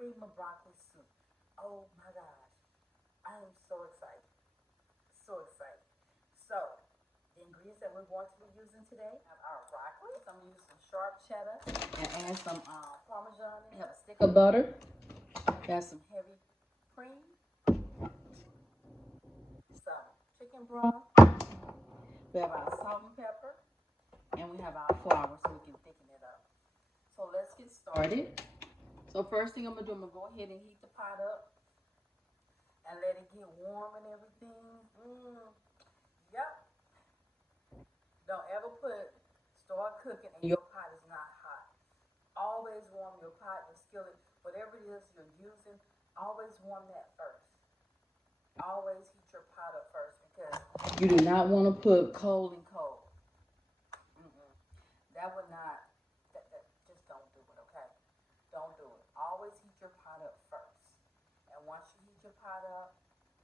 cream of broccoli soup. Oh my gosh, I am so excited. So excited. So, the ingredients that we're going to be using today have our broccoli. So I'm going to use some sharp cheddar and add some Parmesan. We have a stick of butter. Got some heavy cream, some chicken broth. We have our salt and pepper. And we have our flour so we can thicken it up. So let's get started. So first thing I'm going to do, I'm going to go ahead and heat the pot up and let it get warm and everything. Yep. Don't ever start cooking and your pot is not hot. Always warm your pot, your skillet, whatever it is you're using, always warm that first. Always heat your pot up first because you do not want to put cold and cold. That would not, just don't do it, okay? Don't do it. Always heat your pot up first. And once you heat your pot up,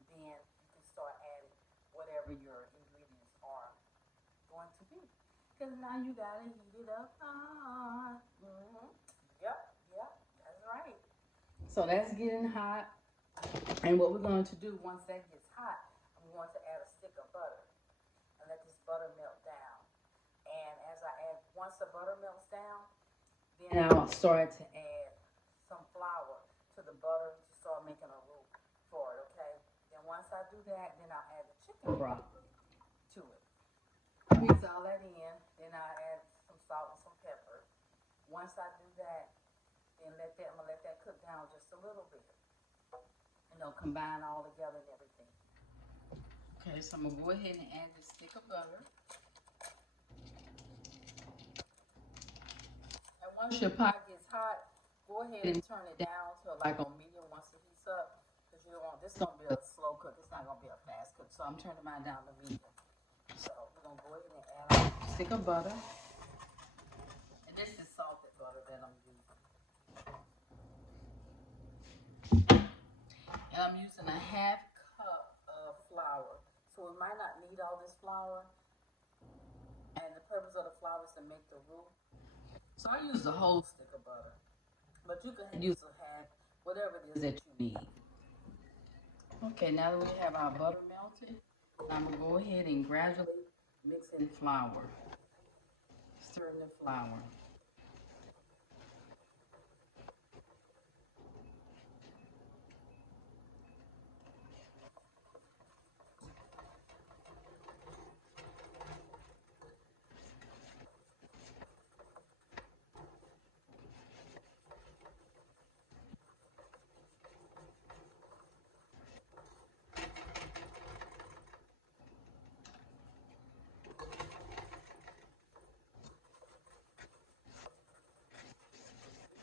then you can start adding whatever your ingredients are going to be. Because now you gotta heat it up hot. Yep, that's right. So that's getting hot. And what we're going to do once that gets hot, I'm going to add a stick of butter and let this butter melt down. And as once the butter melts down, then I'll start to add some flour to the butter to start making a roux for it, okay? Then once I do that, then I'll add the chicken broth to it. Mix all that in, then I'll add some salt and some pepper. Once I do that, then I'm gonna let that cook down just a little bit. And they'll combine all together and everything. Okay, so I'm gonna go ahead and add this stick of butter. And once your pot gets hot, go ahead and turn it down to like on medium once it heats up. Because you don't want this is gonna be a slow cook. It's not gonna be a fast cook. So I'm turning mine down to medium. So we're gonna go ahead and add a stick of butter. And this is salted butter that I'm using. And I'm using a half cup of flour. So we might not need all this flour. And the purpose of the flour is to make the roux. So I use the whole stick of butter. But you can use a half, whatever it is that you need. Okay, now that we have our butter melted, I'm going to go ahead and gradually mix in flour. Stir in the flour.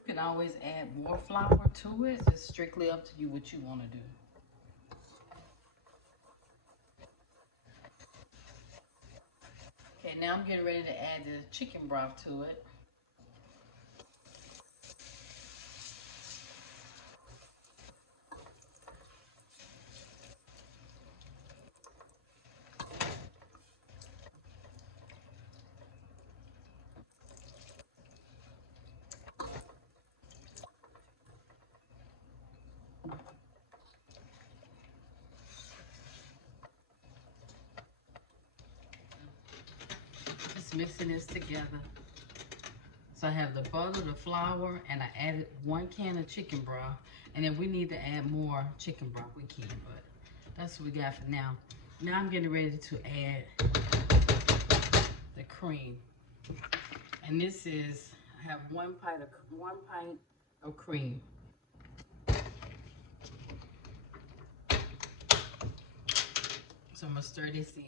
You can always add more flour to it. It's strictly up to you what you want to do. Okay, now I'm getting ready to add the chicken broth to it. Just mixing this together. So I have the butter, the flour, and I added 1 can of chicken broth. And if we need to add more chicken broth, we can, but that's what we got for now. Now I'm getting ready to add the cream. And this is, I have 1 pint of cream. So I'm gonna stir this in.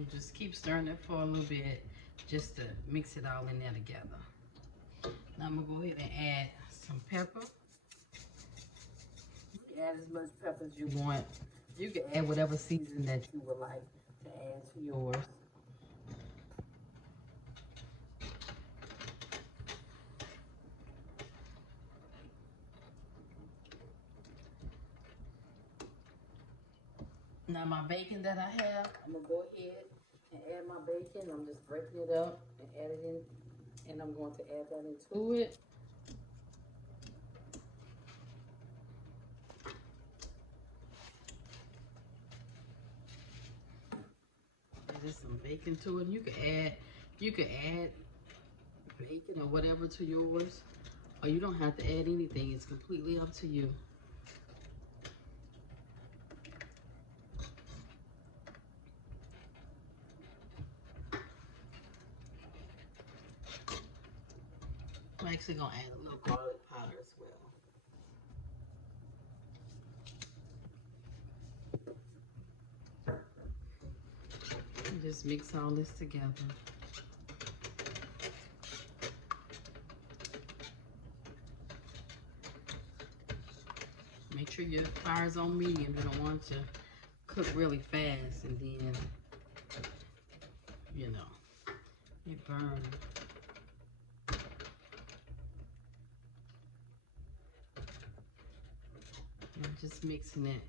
You just keep stirring it for a little bit just to mix it all in there together. Now I'm gonna go ahead and add some pepper. You can add as much pepper as you want. You can add whatever seasoning that you would like to add to yours. Now my bacon that I have, I'm gonna go ahead and add my bacon. I'm just breaking it up and add it in, and I'm going to add that into it. Add just some bacon to it. You can add bacon or whatever to yours, or you don't have to add anything. It's completely up to you. I'm actually gonna add a little garlic powder as well. And just mix all this together. Make sure your fire's on medium. You don't want to cook really fast and then, you know, it burns. And just mixing it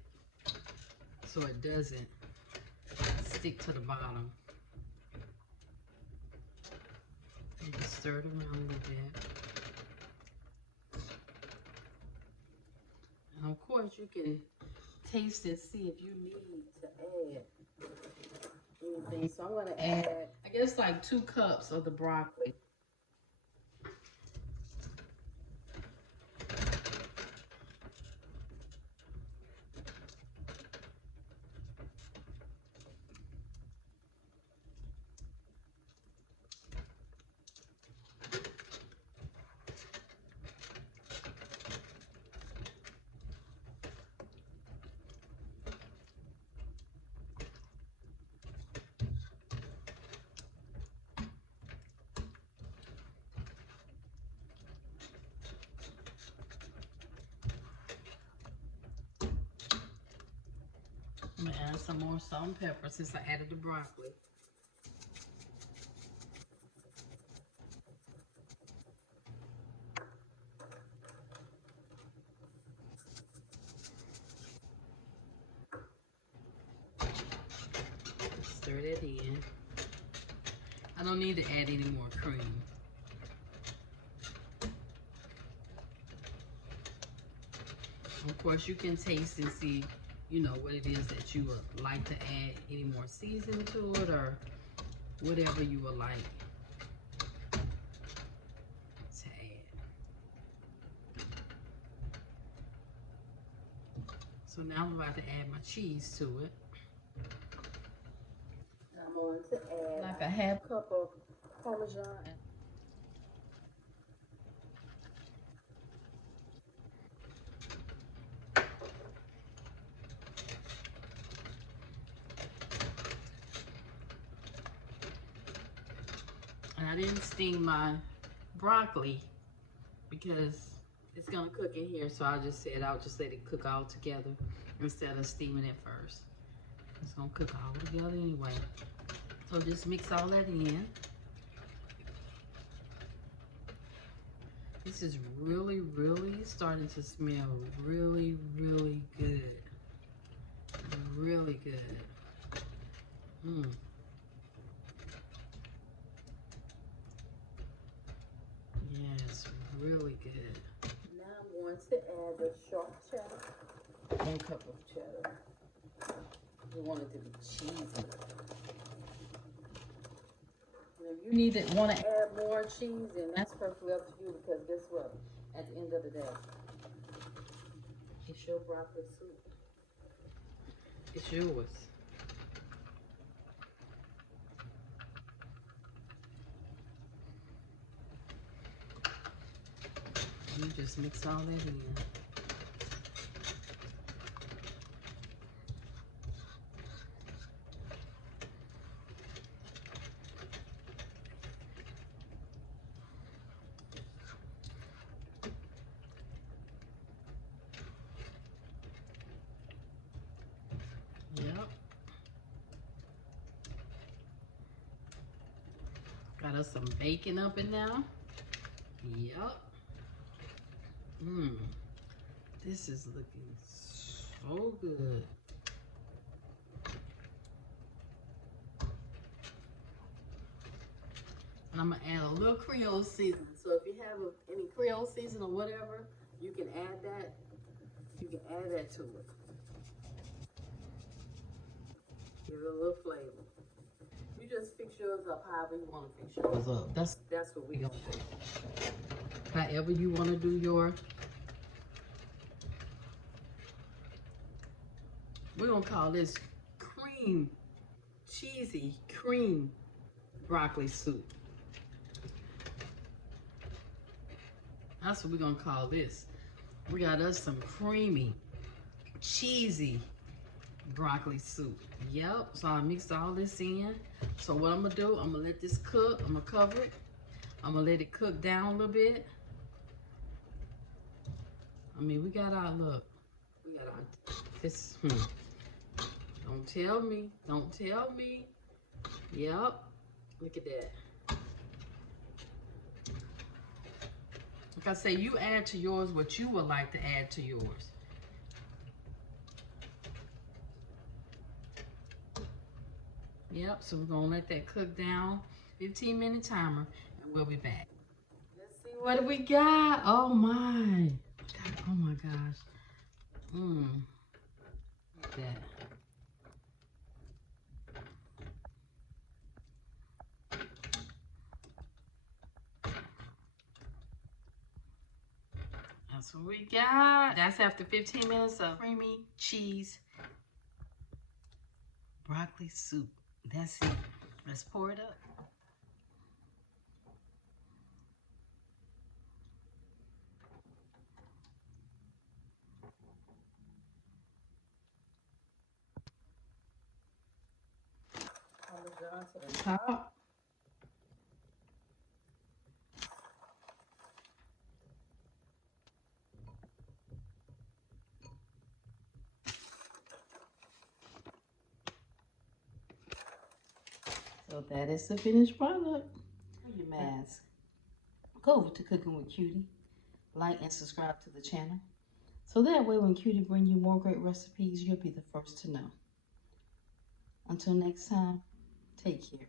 so it doesn't stick to the bottom. And just stir it around a little bit. And of course you can taste it, see if you need to add anything. So I'm gonna add, I guess, like 2 cups of the broccoli. I'm gonna add some more salt and pepper since I added the broccoli. Stir that in. I don't need to add any more cream. Of course, you can taste and see, you know, what it is that you would like to add, any more seasoning to it or whatever you would like to add. So now I'm about to add my cheese to it. I'm going to add like a half cup of Parmesan. And I didn't steam my broccoli because it's gonna cook in here, so I just said I'll just let it cook all together instead of steaming it first. It's gonna cook all together anyway. So just mix all that in. This is really, really starting to smell really, really good. Really good. Yeah, it's really good. Now I'm going to add the sharp cheddar. 1 cup of cheddar. You want it to be cheesy. And if you want to add more cheese, then that's perfectly up to you, because guess what? At the end of the day, it's your broccoli soup. It's yours. You just mix all that in. us some bacon up in there. Yup. This is looking so good. And I'm gonna add a little creole seasoning. So if you have any creole seasoning or whatever, you can add that. You can add that to it. Give it a little flavor. You just fix yours up however you want to fix yours up. That's what we gonna do. However you want to do your. We're gonna call this cheesy cream broccoli soup. That's what we're gonna call this. We got us some creamy, cheesy broccoli soup. Yep, so I mixed all this in. So what I'm gonna do, I'm gonna let this cook. I'm gonna cover it. I'm gonna let it cook down a little bit. I mean, we got our this. Don't tell me. Don't tell me. Yep. Look at that. Like I say, you add to yours what you would like to add to yours. Yep, so we're gonna let that cook down. 15-minute timer, and we'll be back. Let's see what do we got. Oh my. Oh my gosh. Look at that. That's what we got. That's after 15 minutes of creamy cheese broccoli soup. That's it. Let's pour it up. To the top. So that is the finished product. Your mask. Go over to Cooking with Cutie. Like and subscribe to the channel. So that way when Cutie bring you more great recipes, you'll be the first to know. Until next time, take care.